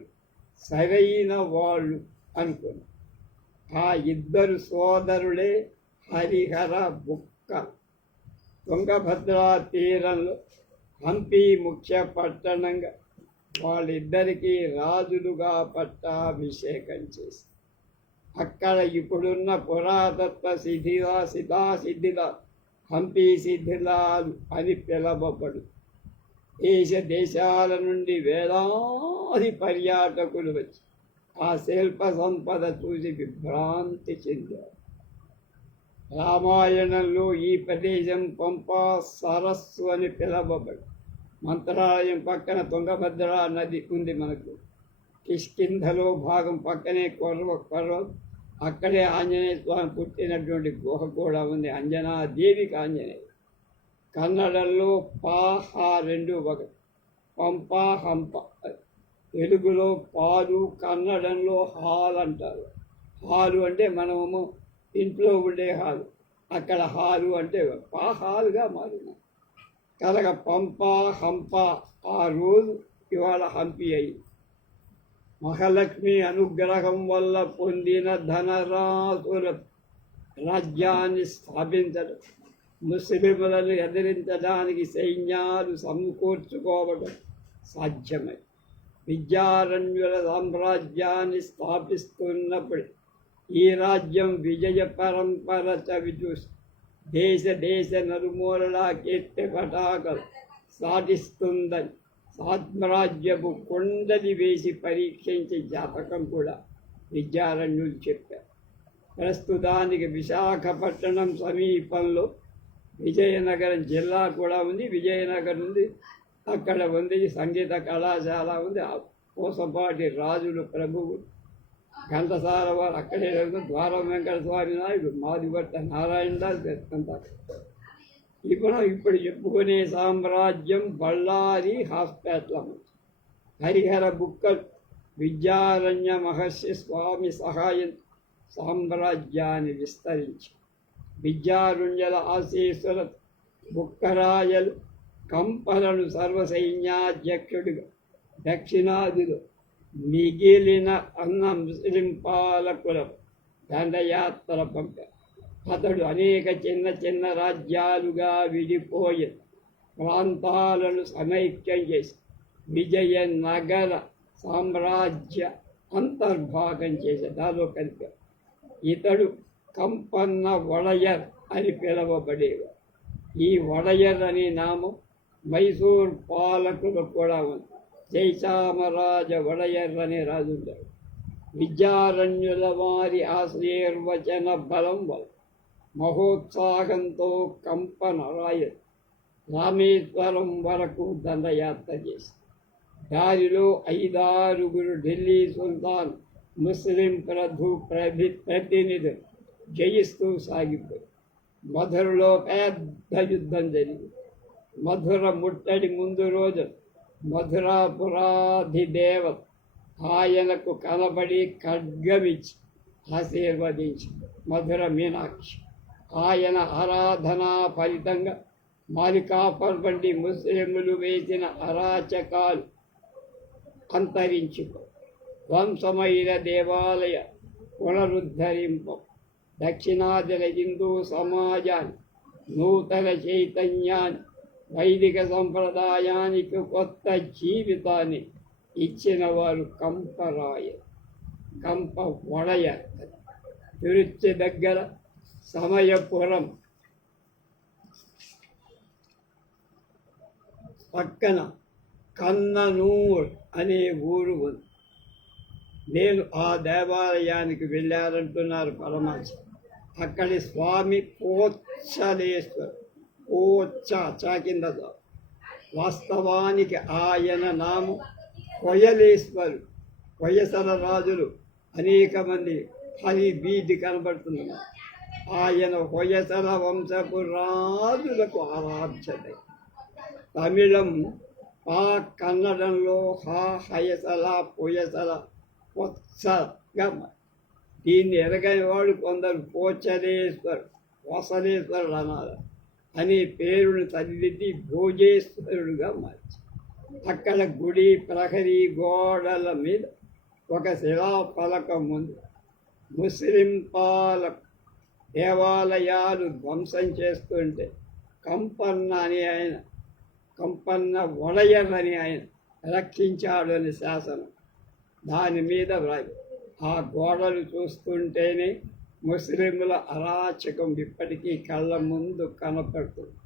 సరైన వాళ్ళు అనుకుని ఆ ఇద్దరు సోదరులే హరిహర బుక్క తుంగభద్రా తీరంలో హంపి ముఖ్య పట్టణంగా వాళ్ళిద్దరికీ రాజులుగా పట్టాభిషేకం చేసి అక్కడ ఇప్పుడున్న పురాతత్వ సిద్ధిల హంపి శిథిలాలు అని పిలవబడు దేశ దేశాల నుండి వేలాది పర్యాటకులు వచ్చి ఆ శిల్ప సంపద చూసి విభ్రాంతి చెందారు. రామాయణంలో ఈ ప్రదేశం పంపా సరస్సు అని పిలవబడి, మంత్రాలయం పక్కన తుంగభద్ర నది ఉంది మనకు. కిష్కింధలో భాగం పక్కనే కొర్ర, అక్కడే ఆంజనేయ స్వామి పుట్టినటువంటి గుహ కూడా ఉంది. అంజనాదేవికి ఆంజనేయ. కన్నడంలో పాహ రెండు ఒకటి, పంప హంప. తెలుగులో పాలు, కన్నడంలో హాల్ అంటారు. హాలు అంటే మనము ఇంట్లో ఉండే హాలు, అక్కడ హాలు అంటే పాహాలుగా మారిన కనుక పంప హంప ఆ రోజు ఇవాళ హంపి అయింది. మహాలక్ష్మి అనుగ్రహం వల్ల పొందిన ధనరాసుల రాజ్యాన్ని స్థాపించడం, ముస్లింలను ఎదిరించడానికి సైన్యాలు సమకూర్చుకోవడం సాధ్యమై విద్యారణ్యుల సామ్రాజ్యాన్ని స్థాపిస్తున్నప్పుడు ఈ రాజ్యం విజయ పరంపర చవిచూసి దేశ దేశ నలుమూలలా కీర్తి పటాకలు సాధిస్తుందని సామ్రాజ్యపు కొండలి వేసి పరీక్షించే జాతకం కూడా విద్యారణ్యులు చెప్పారు. ప్రస్తుతానికి విశాఖపట్నం సమీపంలో విజయనగరం జిల్లా కూడా ఉంది. విజయనగరం ఉంది, అక్కడ ఉంది సంగీత కళాశాల ఉంది. పూసపాటి రాజులు ప్రభువులు ఘంటసాల వారు అక్కడే ద్వారం వెంకట స్వామి నాయుడు, మాదిగొట్ట నారాయణ దాస్ అంటారు. ఇప్పుడు చెప్పుకునే సామ్రాజ్యం బళ్ళారి హాస్పిటల్. హరిహర బుక్కల్ విద్యారణ్య మహర్షి స్వామి సహాయం సామ్రాజ్యాన్ని విస్తరించి విద్యారణ్యుల ఆశీస్సుల బుక్కరాయలు కంపలను సర్వసైన్యాధ్యక్షుడిగా దక్షిణాదిలో మిగిలిన అన్న ముస్లిం పాలకుల దండయాత్ర పంపారు. అతడు అనేక చిన్న చిన్న రాజ్యాలుగా విడిపోయి ప్రాంతాలను సమైక్యం చేసి విజయనగర సామ్రాజ్య అంతర్భాగం చేసి దానిలో కలిపారు. ఇతడు కంపన్న వడయర్ అని పిలువబడేవాడు. ఈ వడయర్ అనే నామం మైసూర్ పాలకులు కూడా ఉంది. జైచామరాజ వడయర్ అనే రాజు ఉంటాడు. విద్యారణ్యుల వారి ఆశీర్వచన బలం వల్ల మహోత్సాహంతో కంపనరాయలు రామేశ్వరం వరకు దండయాత్ర చేసి దారిలో 5-6 ఢిల్లీ సుల్తాన్ ముస్లిం ప్రతినిధులు జయిస్తూ సాగిపోయి మధురలో పెద్ద యుద్ధం జరిగింది. మధుర ముట్టడి ముందు రోజు మధురాపురాధిదేవత ఆయనకు కనబడి ఖడ్గమిచ్చి ఆశీర్వదించి మధుర మీనాక్షి ఆయన ఆరాధనా ఫలితంగా మాలికాపర్ వంటి ముస్లింలు వేసిన అరాచకాలు అంతరించిపో ధ్వంసమైన దేవాలయ పునరుద్ధరింపు దక్షిణాదిన హిందూ సమాజాన్ని నూతన చైతన్యాన్ని వైదిక సంప్రదాయానికి కొత్త జీవితాన్ని ఇచ్చిన వారు కంపరాయ కంప వడయ. తిరుచి దగ్గర సమయపురం పక్కన కన్ననూర్ అనే ఊరు ఉంది. నేను ఆ దేవాలయానికి వెళ్ళారంటున్నారు పరమాత్మ. అక్కడి స్వామి పోచ్చలేశ్వరు, చా కింద వాస్తవానికి ఆయన నామం కొయలేశ్వరు. కొయసల రాజులు అనేక మంది హరి బీది కనబడుతున్నారు. ఆయన హొయసల వంశపు రాజులకు ఆరాధ్యత. తమిళం కన్నడంలో హయసల పొయసల పొత్సగా. దీన్ని ఎరగని వాడు కొందరు పోచలేశ్వరు, వసలేశ్వరుడు అన్నారు అనే పేరును సరిదిద్ది భోజేశ్వరుడుగా మార్చి అక్కడ గుడి ప్రహరీ గోడల మీద ఒక శిలాఫలకం ఉంది. ముస్లిం పాలక దేవాలయాలు ధ్వంసం చేస్తుంటే కంపన్న వడయర్ అని ఆయన రక్షించాడు అని శాసనం. దాని మీద వ్రాయి. ఆ గోడలు చూస్తుంటేనే ముస్లింల అరాచకం ఇప్పటికీ కళ్ళ ముందు కనపడుతుంది.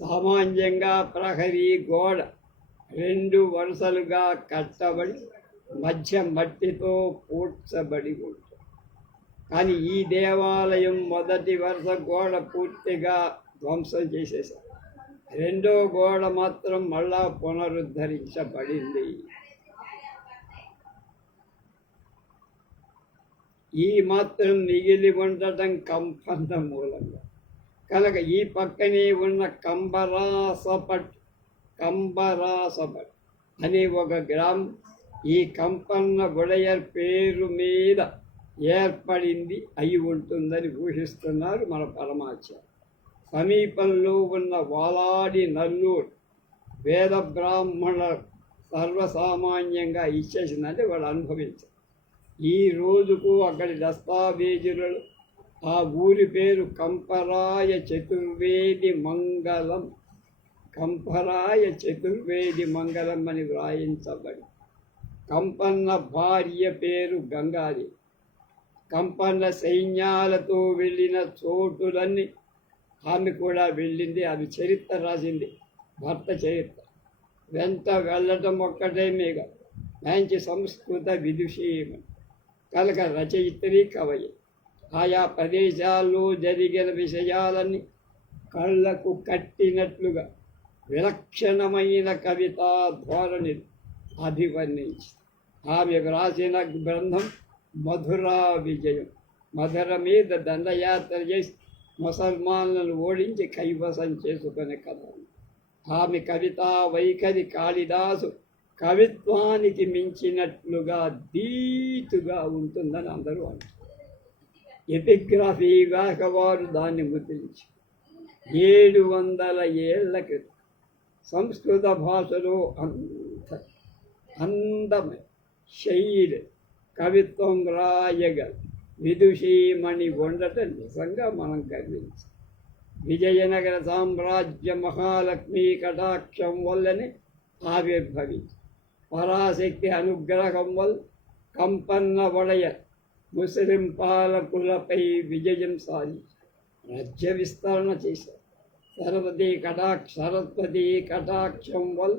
సామాన్యంగా ప్రహరీ గోడ 2 వరుసలుగా కట్టబడి మధ్య మట్టితో పూడ్చబడి ఉంటుంది. కానీ ఈ దేవాలయం మొదటి వరుస గోడ పూర్తిగా ధ్వంసం చేసేశారు. రెండో గోడ మాత్రం మళ్ళా పునరుద్ధరించబడింది. ఈ మాత్రం మిగిలి ఉండటం కంపన్న మూలంగా. కనుక ఈ పక్కనే ఉన్న కంబరాసపట్ అనే ఒక గ్రామం ఈ కంపన్న గుడయర్ పేరు మీద ఏర్పడింది అయి ఉంటుందని ఊహిస్తున్నారు మన పరమాచార్య. సమీపంలో ఉన్న వాలాడి నల్లూరు వేద బ్రాహ్మణుల సర్వసామాన్యంగా ఇచ్చేసిందంటే వాళ్ళు అనుభవించారు. ఈ రోజుకు అక్కడి దస్తావేజులలో ఆ ఊరి పేరు కంపరాయ చతుర్వేది మంగళం అని వ్రాయించబడి, కంపన్న భార్య పేరు గంగాది. కంపన్న సైన్యాలతో వెళ్ళిన చోటులన్నీ ఆమె కూడా వెళ్ళింది. అది చరిత్ర రాసింది, భర్త చరిత్ర. వెంట వెళ్ళటం ఒక్కటే మేఘ మంచి సంస్కృత విదుషీయమని కనుక రచయిత్రి కవయి. ఆయా ప్రదేశాల్లో జరిగిన విషయాలన్నీ కళ్ళకు కట్టినట్లుగా విలక్షణమైన కవితా ధోరణి అభివర్ణించి ఆమె వ్రాసిన గ్రంథం మధురా విజయం. మధుర మీద దండయాత్ర చేసి ముసల్మాన్లను ఓడించి కైవసం చేసుకునే కథ. ఆమె కవితా వైఖరి కాళిదాసు కవిత్వానికి మించినట్లుగా ధీటుగా ఉంటుందని అందరూ అంటారు. ఎపిగ్రఫీగా వారు దాన్ని ముద్రించి 700 ఏళ్ల క్రితం సంస్కృత భాషలో అందమైన శైలి కవిత్వం రాయగల విదుషీమణి ఉండటం నిజంగా మనం గర్వించాలి. విజయనగర సామ్రాజ్య మహాలక్ష్మీ కటాక్షం వల్లనే ఆవిర్భవించి పరాశక్తి అనుగ్రహం వల్ల కంపన్న వడయ ముస్లిం పాలకులపై విజయం సాధించి రాజ్య విస్తరణ చేశారు. సరస్వతి కటాక్షం వల్ల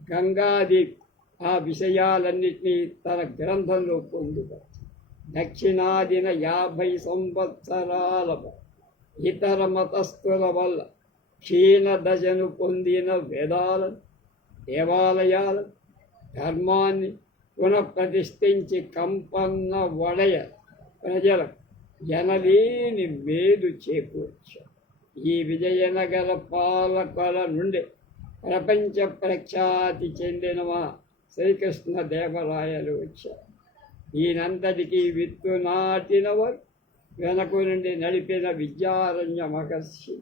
గంగాదేవి ఆ విషయాలన్నింటినీ తన గ్రంథంలో పొందుతారు. దక్షిణాదిన 50 సంవత్సరాల ఇతర మతస్థుల వల్ల క్షీణ దశను పొందిన వేదాలను, దేవాలయాలను, ధర్మాన్ని పునఃప్రతిష్ఠించి కంపన్న వడయ ప్రజలకు ఎనలేని మేలు చేకూర్చారు. ఈ విజయనగర పాలకుల నుండి ప్రపంచ ప్రఖ్యాతి చెందిన శ్రీకృష్ణ దేవరాయలు వచ్చారు. ఈయనంతటికీ విత్తు నాటినవారు, వెనక నుండి నడిపిన విద్యారణ్య మహర్షి.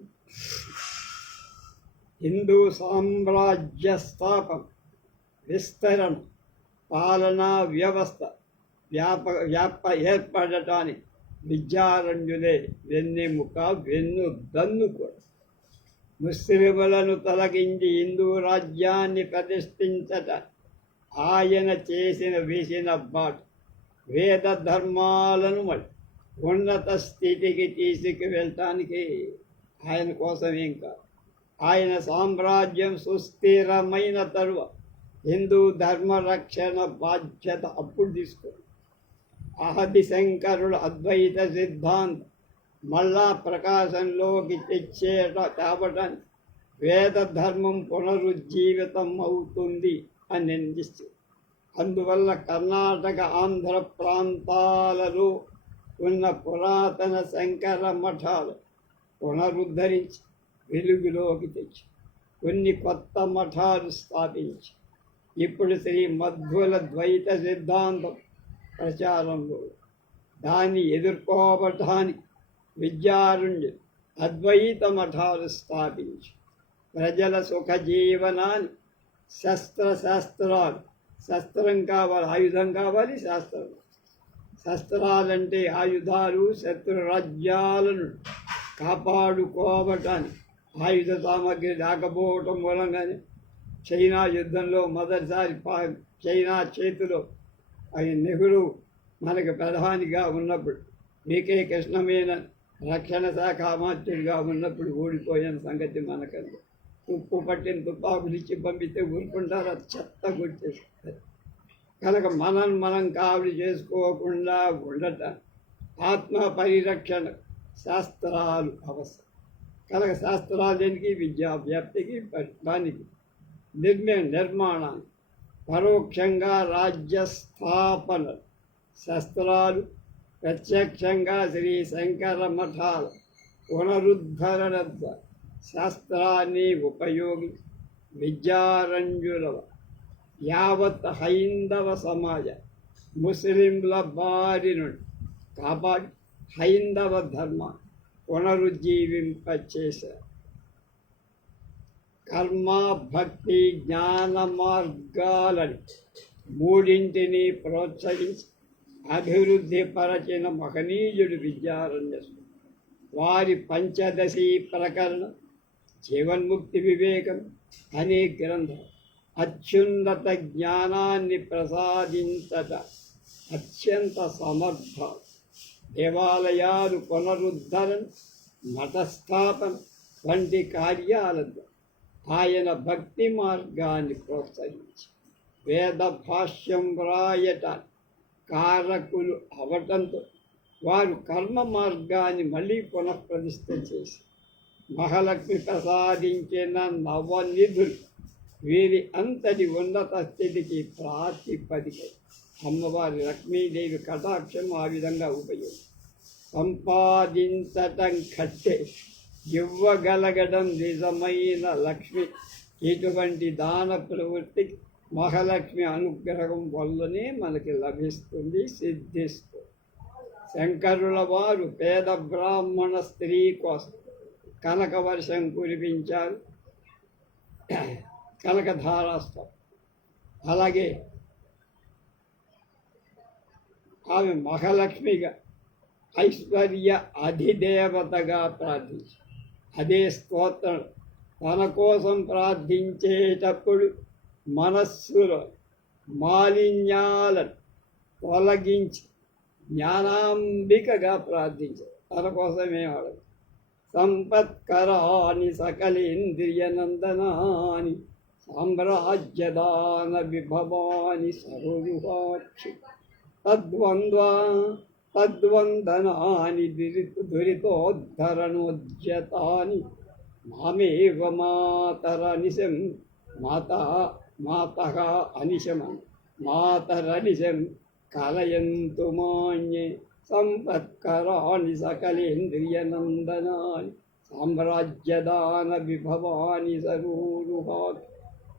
హిందూ సామ్రాజ్య స్థాపన, విస్తరణ, పాలనా వ్యవస్థ ఏర్పడటానికి విద్యారణ్యులే వెన్నెముక, వెన్ను కూడా. ముస్లిములను తొలగించి హిందూ రాజ్యాన్ని ప్రతిష్ఠించట ఆయన వేసిన బాట. వేద ధర్మాలను ఉన్నత స్థితికి తీసుకువెళ్ళటానికి ఆయన కోసం ఏం కాదు. ఆయన సామ్రాజ్యం సుస్థిరమైన తరువాత హిందూ ధర్మ రక్షణ బాధ్యత అప్పుడు తీసుకుంది. ఆది శంకరుల అద్వైత సిద్ధాంతం మళ్ళా ప్రకాశంలోకి తేవటానికి వేద ధర్మం పునరుజ్జీవితం అవుతుంది అని నిందిస్తుంది. అందువల్ల కర్ణాటక, ఆంధ్ర ప్రాంతాలలో ఉన్న పురాతన శంకర మఠాలు పునరుద్ధరించి వెలుగులోకి తెచ్చి కొన్ని కొత్త మఠాలు స్థాపించి ఇప్పుడు శ్రీ మధ్వుల ద్వైత సిద్ధాంతం ప్రచారంలో. దాన్ని ఎదుర్కోవటానికి విద్యారణ్యులు అద్వైత మఠాలు స్థాపించి ప్రజల సుఖ జీవనాన్ని శాస్త్రాలు, శస్త్రం కావాలి, ఆయుధం కావాలి, శస్త్రాలంటే ఆయుధాలు, శత్రు రాజ్యాలను కాపాడుకోవటానికి ఆయుధ సామగ్రి లేకపోవటం మూలంగానే చైనా యుద్ధంలో మొదటిసారి చైనా చేతిలో నెహ్రూ మనకు ప్రధానిగా ఉన్నప్పుడు, బీకే కృష్ణమేనన్ రక్షణ శాఖ మంత్రిగా ఉన్నప్పుడు ఓడిపోయిన సంగతి మనకంది. ఉప్పు పట్టిన తుపాకులు ఇచ్చి పంపితే ఊరుకుంటారు, అది చెత్త కొట్టేస్తారు. కనుక మనం కావలి చేసుకోకుండా ఉండటం ఆత్మ పరిరక్షణ శాస్త్రాలు అవసరం. కనుక శాస్త్రాలు దేనికి? విద్యా వ్యాప్తికి, దానికి నిర్మాణాన్ని, పరోక్షంగా రాజ్య స్థాపన శాస్త్రాలు, ప్రత్యక్షంగా శ్రీ శంకర మఠాల పునరుద్ధరణ శాస్త్రాన్ని ఉపయోగించి విద్యారంజుల యావత్ హైందవ సమాజ ముస్లింల బారి నుండి కాపాడి హైందవ ధర్మ పునరుజ్జీవింపచేశారు. కర్మ, భక్తి, జ్ఞాన మార్గాలని మూడింటిని ప్రోత్సహించి అభివృద్ధి పరచిన మహనీయుడు విద్యారణ్యసుడు. వారి పంచదశి ప్రకరణం, జీవన్ముక్తి వివేకం అనే గ్రంథం అత్యున్నత జ్ఞానాన్ని ప్రసాదించట అత్యంత సమర్థ. దేవాలయాలు పునరుద్ధరణ, మఠస్థాపన వంటి కార్యాలతో ఆయన భక్తి మార్గాన్ని ప్రోత్సహించి వేద భాష్యం వ్రాయటానికి కారకులు అవటంతో వారు కర్మ మార్గాన్ని మళ్ళీ పునఃప్రతిష్ఠ చేసి మహాలక్ష్మి ప్రసాదించిన నవనిధులు వీరి అంతటి ఉన్నత స్థితికి ప్రాతిపదిక. అమ్మవారి లక్ష్మీదేవి కటాక్షం ఆ విధంగా ఉపయోగం. సంపాదించటం కట్టే ఇవ్వగలగడం నిజమైన లక్ష్మి. ఇటువంటి దాన ప్రవృత్తికి మహాలక్ష్మి అనుగ్రహం వల్లనే మనకి లభిస్తుంది, సిద్ధిస్తుంది. శంకరుల వారు పేద బ్రాహ్మణ స్త్రీ కోసం కనక వర్షం కురిపించారు, కనకధారాస్తం. అలాగే ఆమె మహాలక్ష్మిగా ఐశ్వర్య అధిదేవతగా ప్రార్థించి అదే స్తోత్రం తన కోసం ప్రార్థించేటప్పుడు మనస్సులో మాలిన్యాలను తొలగించి జ్ఞానాంబికగా ప్రార్థించారు. తన కోసమే వాడదు. సంపత్కరాని సకలేంద్రియనందనాని సామ్రాజ్యదాన విభవాని సర్వాక్షి తద్వందనాని దురితోద్ధరణోద్యతాని మామేవ మాతరనిశం మాతః అనిశమం మాతరనిశం కలయంతు మాన్యే. సంపత్కరాని సకలేంద్రియనందనాని సామ్రాజ్యదాన విభవాని సరూరుహాత్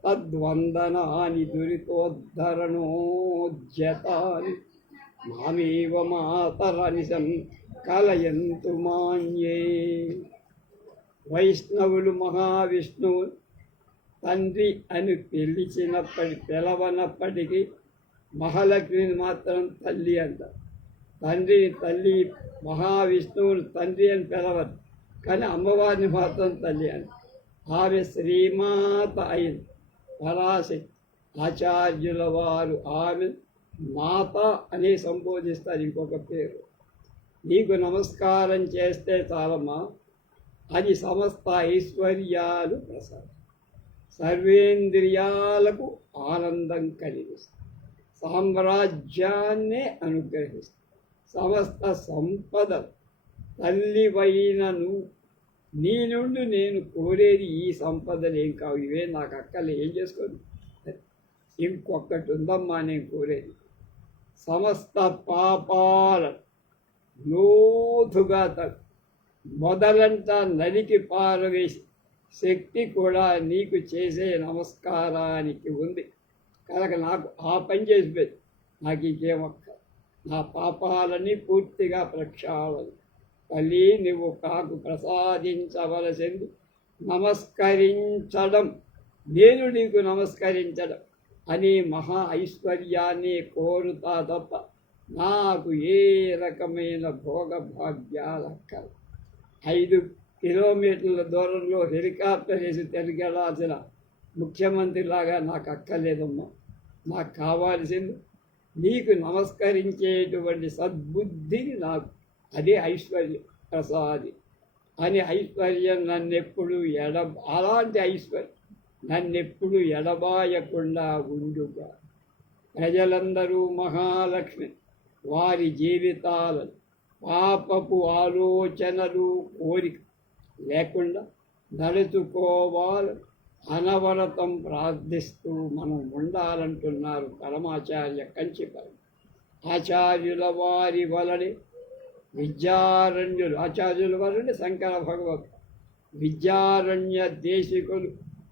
తద్వందనాని దురితోద్ధరణోద్యతాని మామేవ మాతరనిశం కలయంతు మాన్యే. వైష్ణవులు మహావిష్ణువు తండ్రి అని పిలవనప్పటికీ మహాలక్ష్మిని మాత్రం తల్లి అంటారు. తండ్రిని తల్లి, మహావిష్ణువుని తండ్రి అని పిలవరు, కానీ అమ్మవారిని మాత్రం తల్లి అని. ఆమె శ్రీమాత అయింది, పరాశక్తి. ఆచార్యుల వారు ఆమె మాత అని సంబోధిస్తారు. ఇంకొక పేరు, నీకు నమస్కారం చేస్తే చాలమ్మా, అది సమస్త ఐశ్వర్యాలు ప్రసాదం, సర్వేంద్రియాలకు ఆనందం కలిగిస్తుంది, సామ్రాజ్యాన్నే అనుగ్రహిస్తుంది, సమస్త సంపద తల్లివైనను నీ నుండి నేను కోరేది ఈ సంపదలేం కావు, ఇవే నాకు అక్కలు, ఏం చేసుకోండి, ఇంకొకటి ఉందమ్మా నేను కోరేది. సమస్త పాపాల లోతుగా మొదలంతా నదికి పారవేసి శక్తి కూడా నీకు చేసే నమస్కారానికి ఉంది. కనుక నాకు ఆ పని చేసిపోయి నాకు ఇంకేమక్క, నా పాపాలని పూర్తిగా ప్రక్షాళన తల్లి నువ్వు నాకు ప్రసాదించవలసింది నమస్కరించడం, నేను నీకు నమస్కరించడం అని మహా ఐశ్వర్యాన్ని కోరుతా తప్ప నాకు ఏ రకమైన భోగభాగ్యాలక్కలు. 5 కిలోమీటర్ల దూరంలో హెలికాప్టర్ వేసి తిరిగెళ్ళాల్సిన ముఖ్యమంత్రిలాగా నాకు అక్కర్లేదమ్మా. నాకు కావాల్సింది నీకు నమస్కరించేటువంటి సద్బుద్ధిని నాకు, అదే ఐశ్వర్య ప్రసాది. అని ఐశ్వర్యం నన్నెప్పుడు అలాంటి ఐశ్వర్యం నన్నెప్పుడు ఎడబాయకుండా ఉండుగా. ప్రజలందరూ మహాలక్ష్మి వారి జీవితాలను పాపపు ఆలోచనలు కోరిక లేకుండా నడుచుకోవాలని అనవరతం ప్రార్థిస్తూ మనం ఉండాలంటున్నారు పరమాచార్య కంచిపరం. ఆచార్యుల వారి వలనే ఆచార్యుల వలనే శంకర భగవత్ విద్యారణ్య దేశికులు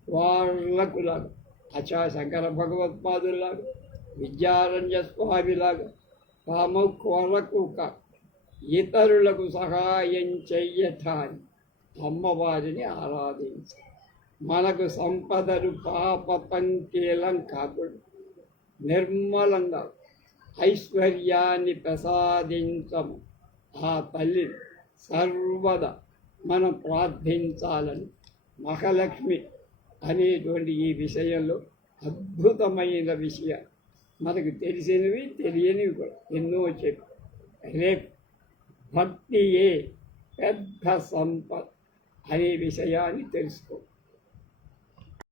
వాళ్ళకు లాగా శంకర భగవత్పాదులాగా విద్యారణ్య స్వామిలాగా తాము కొరకు ఇతరులకు సహాయం చెయ్యటాన్ని అమ్మవారిని ఆరాధించాలి. మనకు సంపదలు పాప పంకీలం కాకుండా నిర్మలంగా ఐశ్వర్యాన్ని ప్రసాదించము ఆ తల్లిని సర్వదా మనం ప్రార్థించాలని మహాలక్ష్మి అనేటువంటి ఈ విషయంలో అద్భుతమైన విషయాలు మనకు తెలిసినవి తెలియనివి కూడా ఎన్నో చెప్పి రేపు భక్తియే పెద్ద సంపద అనే విషయాన్ని తెలుసుకో.